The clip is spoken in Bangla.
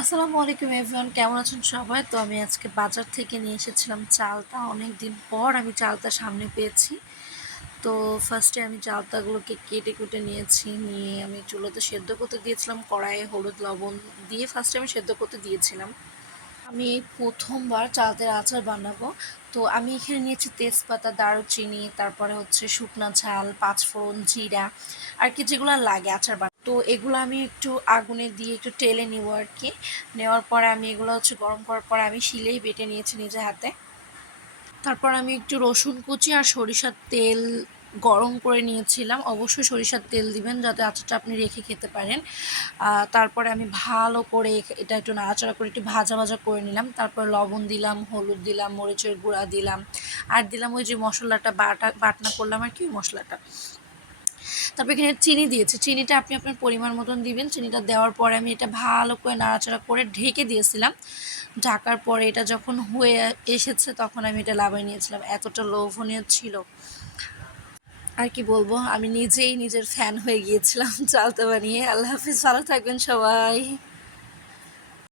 আসসালামু আলাইকুম এভরিওয়ান, কেমন আছেন সবাই? তো আমি আজকে বাজার থেকে নিয়ে এসেছিলাম চালতা। অনেক দিন পর আমি চালতা সামনে পেয়েছি। তো ফার্স্টে আমি চালতাগুলোকে কেটে কুটে নিয়েছি, নিয়ে আমি চুলোতে সেদ্ধ করতে দিয়েছিলাম। কড়াইয়ে হলুদ লবণ দিয়ে ফার্স্টে আমি সেদ্ধ করতে দিয়েছিলাম। আমি এই প্রথমবার চালতার আচার বানাবো। তো আমি এখানে নিয়েছি তেজপাতা, দারুচিনি, তারপরে হচ্ছে শুকনা ঝাল, পাঁচফোড়ন, জিরা আর কি যেগুলো লাগে আচার বানাতে। তো এগুলো আমি একটু আগুনে দিয়ে একটু টেলে নিব আর কি। নেওয়ার পরে আমি এগুলো হচ্ছে গরম করার পরে আমি শিলেই বেটে নিয়েছি নিজে হাতে। তারপর আমি একটু রসুন কুচি আর সরিষার তেল গরম করে নিয়েছিলাম। অবশ্যই সরিষার তেল দিবেন যাতে আচারটা আপনি রেখে খেতে পারেন। তারপরে আমি ভালো করে এটা একটু নাড়াচাড়া করে একটু ভাজা ভাজা করে নিলাম। তারপর লবণ দিলাম, হলুদ দিলাম, মরিচের গুঁড়া দিলাম, আর দিলাম ওই যে মশলাটা বাটনা করলাম আর কি, ওই মশলাটা। তারপর এখানে চিনি দিয়েছি, চিনিটা আপনি আপনার পরিমাণ মতন দিবেন। চিনিটা দেওয়ার পরে আমি এটা ভালো করে নাড়াচাড়া করে ঢেকে দিয়েছিলাম। ঢাকার পরে এটা যখন হয়ে এসেছে তখন আমি এটা নামিয়ে নিয়েছিলাম। এতটা লোভনীয় ছিল, আর কি বলবো, আমি নিজেই নিজের ফ্যান হয়ে গিয়েছিলাম চালতা বানিয়ে। আল্লাহ হাফিজ, ভালো থাকবেন সবাই।